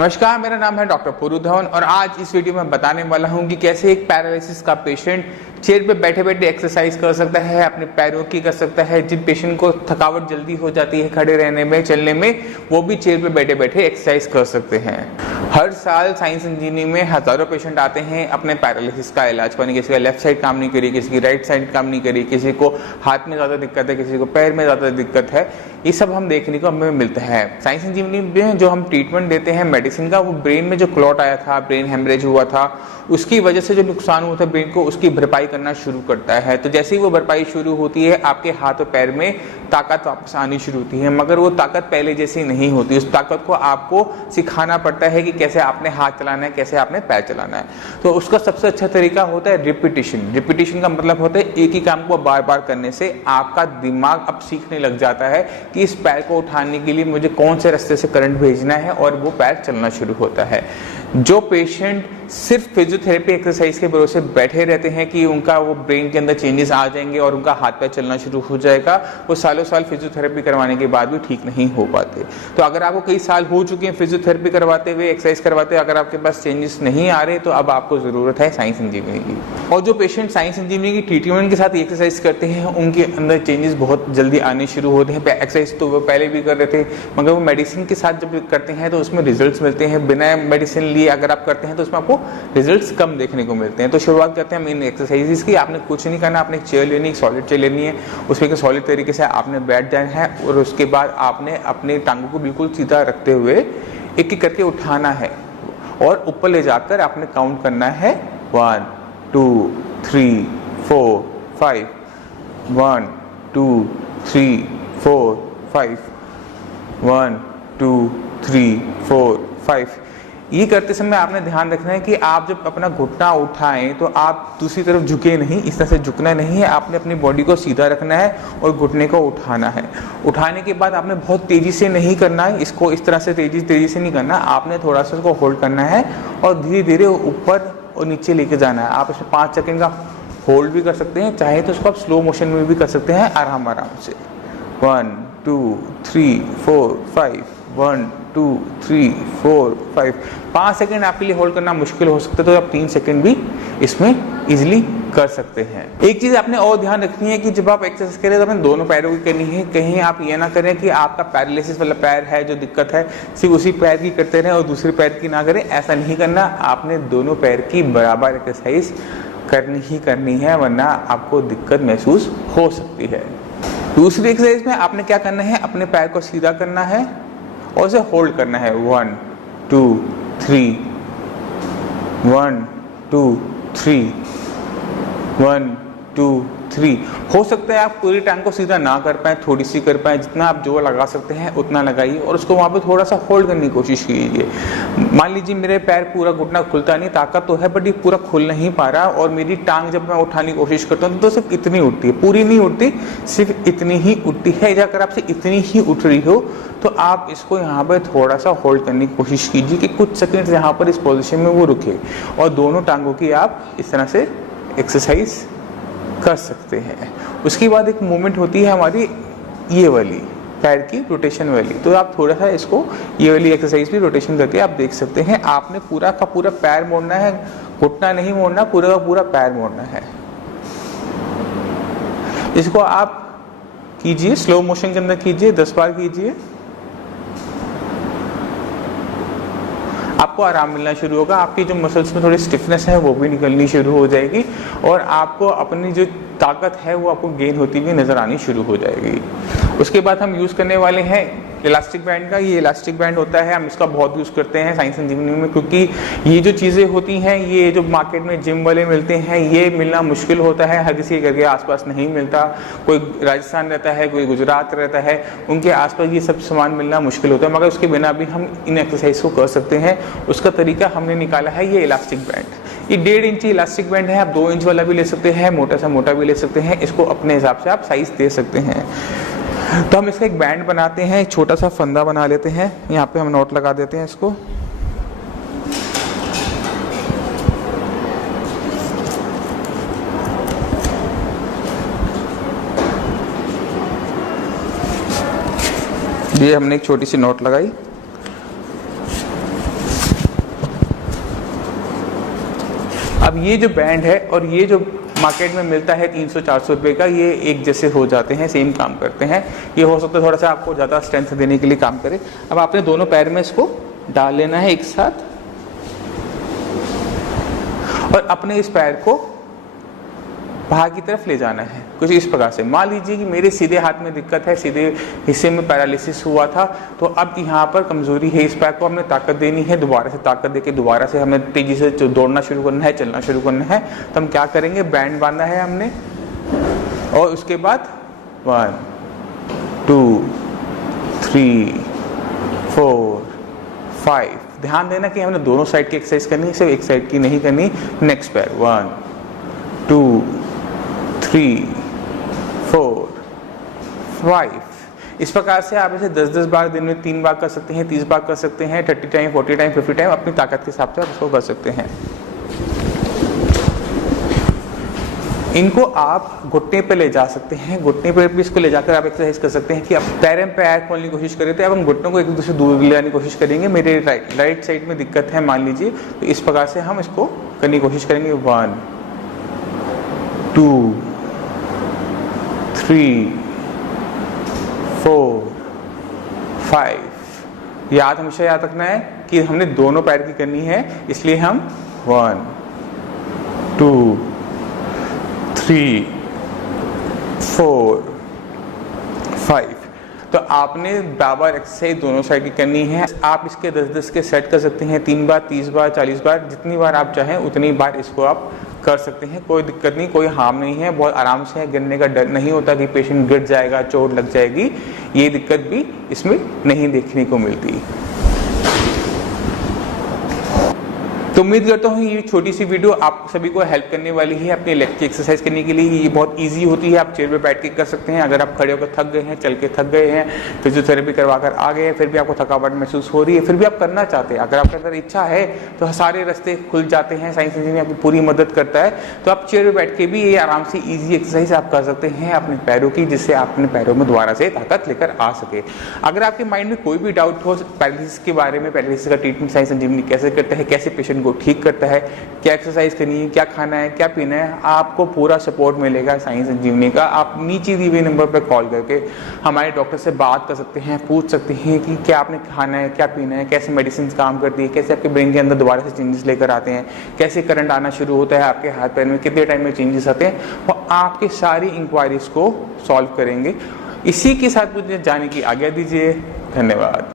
नमस्कार, मेरा नाम है डॉक्टर पुरु धवन और आज इस वीडियो में बताने वाला हूं कि कैसे एक पैरालिसिस का पेशेंट चेयर पे बैठे बैठे एक्सरसाइज कर सकता है, अपने पैरों की कर सकता है। जिन पेशेंट को थकावट जल्दी हो जाती है खड़े रहने में, चलने में, वो भी चेयर पे बैठे बैठे एक्सरसाइज कर सकते हैं। हर साल साइंस इंजीनियरिंग में हजारों पेशेंट आते हैं अपने पैरालिसिस का इलाज पाने। किसी का लेफ्ट साइड काम नहीं करी, किसी की राइट साइड काम नहीं करी, किसी को हाथ में ज्यादा दिक्कत है, किसी को पैर में ज्यादा दिक्कत है। ये सब हम देखने को हमें मिलता है। साइंस इंजीनियरिंग में जो हम ट्रीटमेंट देते हैं मेडिसिन का, वो ब्रेन में जो क्लॉट आया था, ब्रेन हेमरेज हुआ था, उसकी वजह से जो नुकसान हुआ था ब्रेन को, उसकी भरपाई करना शुरू करता है। तो जैसे ही वो भरपाई शुरू होती है, आपके हाथ और पैर में ताकत वापस आनी शुरू होती है, मगर वो ताकत पहले जैसी नहीं होती। उस ताकत को आपको सिखाना पड़ता है कि कैसे आपने हाथ चलाना है, कैसे आपने पैर चलाना है। तो उसका सबसे अच्छा तरीका होता है रिपीटिशन। रिपीटिशन का मतलब होता है एक ही काम को बार बार करने से आपका दिमाग अब सीखने लग जाता है कि इस पैर को उठाने के लिए मुझे कौन से रास्ते से करंट भेजना है, और वो पैर चलना शुरू होता है। जो पेशेंट सिर्फ फिजियोथेरेपी एक्सरसाइज के भरोसे बैठे रहते हैं कि उनका वो ब्रेन के अंदर चेंजेस आ जाएंगे और उनका हाथ पैर चलना शुरू हो जाएगा, वो सालों साल फिजियोथेरेपी करवाने के बाद भी ठीक नहीं हो पाते। तो अगर आपको कई साल हो चुके हैं फिजियोथेरेपी करवाते हुए, एक्सरसाइज करवाते हुए, अगर आपके पास चेंजेस नहीं आ रहे, तो अब आपको जरूरत है साइंस इंजीनियरिंग की। और जो पेशेंट साइंस इंजीनियरिंग की ट्रीटमेंट के साथ एक्सरसाइज करते हैं, उनके अंदर चेंजेस बहुत जल्दी आने शुरू होते हैं। एक्सरसाइज तो वो पहले भी कर रहे थे, मगर वो मेडिसिन के साथ जब करते हैं तो उसमें रिजल्ट मिलते हैं। बिना मेडिसिन लिए अगर आप करते हैं तो उसमें आपको रिजल्ट्स कम देखने को मिलते हैं। तो शुरुआत करते हैं हम इन एक्सरसाइजेस की। आपने कुछ नहीं करना, आपने एक चेयर लेनी, एक सॉलिड चेयर लेनी है, उसमें एक सॉलिड तरीके से आपने बैठ जाना है, और उसके बाद आपने अपने टांगों को बिल्कुल सीधा रखते हुए एक एक करके उठाना है, और ऊपर ले जाकर आपने काउंट करना है 1 2 3 4 5 1 2 3 4 5 1 2 3 4 5। ये करते समय आपने ध्यान रखना है कि आप जब अपना घुटना उठाएं तो आप दूसरी तरफ झुके नहीं, इस तरह से झुकना नहीं है। आपने अपनी बॉडी को सीधा रखना है और घुटने को उठाना है। उठाने के बाद आपने बहुत तेजी से नहीं करना है, इसको इस तरह से तेजी से नहीं करना। आपने थोड़ा सा इसको होल्ड करना है और धीरे धीरे ऊपर और नीचे लेके जाना है। आप इसमें 5 सेकेंड का होल्ड भी कर सकते हैं, चाहे तो इसको आप स्लो मोशन में भी कर सकते हैं, आराम आराम से। 1 2 3 4 5 1 2 3 4 5 5 सेकेंड आपके लिए होल्ड करना मुश्किल हो सकता है, तो आप 3 सेकेंड भी इसमें इजीली कर सकते हैं। एक चीज आपने और ध्यान रखनी है कि जब आप एक्सरसाइज करें तो आपने दोनों पैरों की करनी है। कहीं आप ये ना करें कि आपका पैरालिसिस वाला पैर है, जो दिक्कत है, सिर्फ उसी पैर की करते रहें और दूसरे पैर की ना करें। ऐसा नहीं करना, आपने दोनों पैर की बराबर एक्सरसाइज करनी ही करनी है, वरना आपको दिक्कत महसूस हो सकती है। दूसरी एक्सरसाइज में आपने क्या करना है, अपने पैर को सीधा करना है और उसे होल्ड करना है। 1 2 3 1 2 3 1 2 3। हो सकता है आप पूरी टांग को सीधा ना कर पाए, थोड़ी सी कर पाए। जितना आप जोर लगा सकते हैं उतना लगाइए और उसको वहां पे थोड़ा सा होल्ड करने की कोशिश कीजिए। मान लीजिए मेरे पैर पूरा घुटना खुलता नहीं, ताकत तो है बट ये पूरा खुल नहीं पा रहा, और मेरी टांग जब मैं उठाने की कोशिश करता हूँ तो सिर्फ इतनी उठती है, पूरी नहीं उठती, सिर्फ इतनी ही उठती है। अगर आपसे इतनी ही उठ रही हो तो आप इसको यहाँ पर थोड़ा सा होल्ड करने की कोशिश कीजिए कि कुछ सेकेंड यहाँ पर इस पोजिशन में वो रुके, और दोनों टांगों की आप इस तरह से एक्सरसाइज कर सकते हैं। उसके बाद एक मूवमेंट होती है हमारी ये वाली पैर की रोटेशन वाली, तो आप थोड़ा सा इसको ये वाली एक्सरसाइज भी रोटेशन करके आप देख सकते हैं। आपने पूरा का पूरा पैर मोड़ना है, घुटना नहीं मोड़ना, पूरा का पूरा पैर मोड़ना है। इसको आप कीजिए, स्लो मोशन के अंदर कीजिए, 10 बार कीजिए। आपको आराम मिलना शुरू होगा, आपकी जो मसल्स में थोड़ी स्टिफनेस है वो भी निकलनी शुरू हो जाएगी, और आपको अपनी जो ताकत है वो आपको गेन होती हुई नजर आनी शुरू हो जाएगी। उसके बाद हम यूज करने वाले हैं इलास्टिक बैंड का। ये इलास्टिक बैंड होता है, हम इसका बहुत यूज करते हैं साइंस इंजीनियरिंग में, क्योंकि ये जो चीजें होती हैं, ये जो मार्केट में जिम वाले मिलते हैं, ये मिलना मुश्किल होता है, हर किसी के घर के आसपास नहीं मिलता। कोई राजस्थान रहता है, कोई गुजरात रहता है, उनके आसपास ये सब सामान मिलना मुश्किल होता है, मगर उसके बिना भी हम इन एक्सरसाइज को कर सकते हैं। उसका तरीका हमने निकाला है ये इलास्टिक बैंड। ये 1.5 इंची इलास्टिक बैंड है, आप 2 इंच वाला भी ले सकते हैं, मोटा सा मोटा भी ले सकते हैं। इसको अपने हिसाब से आप साइज दे सकते हैं। तो हम इसका एक बैंड बनाते हैं, एक छोटा सा फंदा बना लेते हैं, यहाँ पे हम नोट लगा देते हैं इसको। ये हमने एक छोटी सी नोट लगाई। अब ये जो बैंड है और ये जो मार्केट में मिलता है 300-400 रुपये का, ये एक जैसे हो जाते हैं, सेम काम करते हैं। ये हो सकता है थोड़ा सा आपको ज़्यादा स्ट्रेंथ देने के लिए काम करे। अब आपने दोनों पैर में इसको डाल लेना है एक साथ और अपने इस पैर को बाहर की तरफ ले जाना है कुछ इस प्रकार से। मान लीजिए कि मेरे सीधे हाथ में दिक्कत है, सीधे हिस्से में पैरालिसिस हुआ था, तो अब यहाँ पर कमजोरी है, इस पैर को हमने ताकत देनी है, दोबारा से ताकत देके दोबारा से हमें तेजी से दौड़ना शुरू करना है, चलना शुरू करना है। तो हम क्या करेंगे, बैंड बांधना है हमने और उसके बाद 1 2 3 4 5। ध्यान देना कि हमने दोनों साइड की एक्सरसाइज करनी है, सिर्फ एक साइड की नहीं करनी। नेक्स्ट पैर 1 2 3 4 5। इस प्रकार से आप इसे 10-10 बार दिन में 3 बार कर सकते हैं, 30 बार कर सकते हैं, 30 टाइम, 40 टाइम, 50 टाइम, अपनी ताकत के हिसाब से आप इसको कर सकते हैं। इनको आप घुटने पे ले जा सकते हैं, घुटने पे भी इसको ले जाकर आप एक्सरसाइज कर सकते हैं कि आप पैर पे पैर खोलने की कोशिश करें। तो अब हम घुटनों को एक दूसरे से दूर ले जाने की कोशिश करेंगे। मेरे राइट साइड में दिक्कत है मान लीजिए, तो इस प्रकार से हम इसको करने की कोशिश करेंगे। 1 2 3 4 5। याद हमेशा याद रखना है कि हमने दोनों पैर की करनी है, इसलिए हम 1 2 3 4 5। तो आपने बराबर एक्सरसाइज दोनों साइड की करनी है। आप इसके 10-10 के सेट कर सकते हैं, 3 बार, 30 बार, 40 बार, जितनी बार आप चाहें उतनी बार इसको आप कर सकते हैं। कोई दिक्कत नहीं, कोई हार्म नहीं है, बहुत आराम से है। गिरने का डर नहीं होता कि पेशेंट गिर जाएगा, चोट लग जाएगी, ये दिक्कत भी इसमें नहीं देखने को मिलती। तो उम्मीद करता हूँ ये छोटी सी वीडियो आप सभी को हेल्प करने वाली है अपने लेग की एक्सरसाइज करने के लिए। ये बहुत इजी होती है, आप चेयर पे बैठ के कर सकते हैं। अगर आप खड़े होकर थक गए हैं, चल के थक गए हैं, फिजियोथेरेपी करवा कर आ गए हैं, फिर भी आपको थकावट महसूस हो रही है, फिर भी आप करना चाहते हैं, अगर आपके अंदर इच्छा है तो सारे रास्ते खुल जाते हैं। साइंस इंजीनियर आपकी पूरी मदद करता है। तो आप चेयर पर बैठ के भी ये आराम से ईजी एक्सरसाइज आप कर सकते हैं अपने पैरों की, जिससे आप अपने पैरों में दोबारा से ताकत लेकर आ सके। अगर आपके माइंड में कोई भी डाउट हो पैरालिसिस के बारे में, पैरालिसिस का ट्रीटमेंट साइंस इंजीनियर कैसे करता है, कैसे पेशेंट को ठीक करता है, क्या एक्सरसाइज करनी है, क्या खाना है, क्या पीना है, आपको पूरा सपोर्ट मिलेगा साइंस इंजीनियरिंग का। आप नीचे दिए हुए नंबर पर कॉल करके हमारे डॉक्टर से बात कर सकते हैं, पूछ सकते हैं कि क्या आपने खाना है, क्या पीना है, कैसे मेडिसिन काम करती है, कैसे आपके ब्रेन के अंदर दोबारा से चेंजेस लेकर आते हैं, कैसे करंट आना शुरू होता है आपके हाथ पैर में, कितने टाइम में चेंजेस आते हैं, और आपके सारी इंक्वायरीज को सॉल्व करेंगे। इसी के साथ मुझे जाने की आज्ञा दीजिए। धन्यवाद।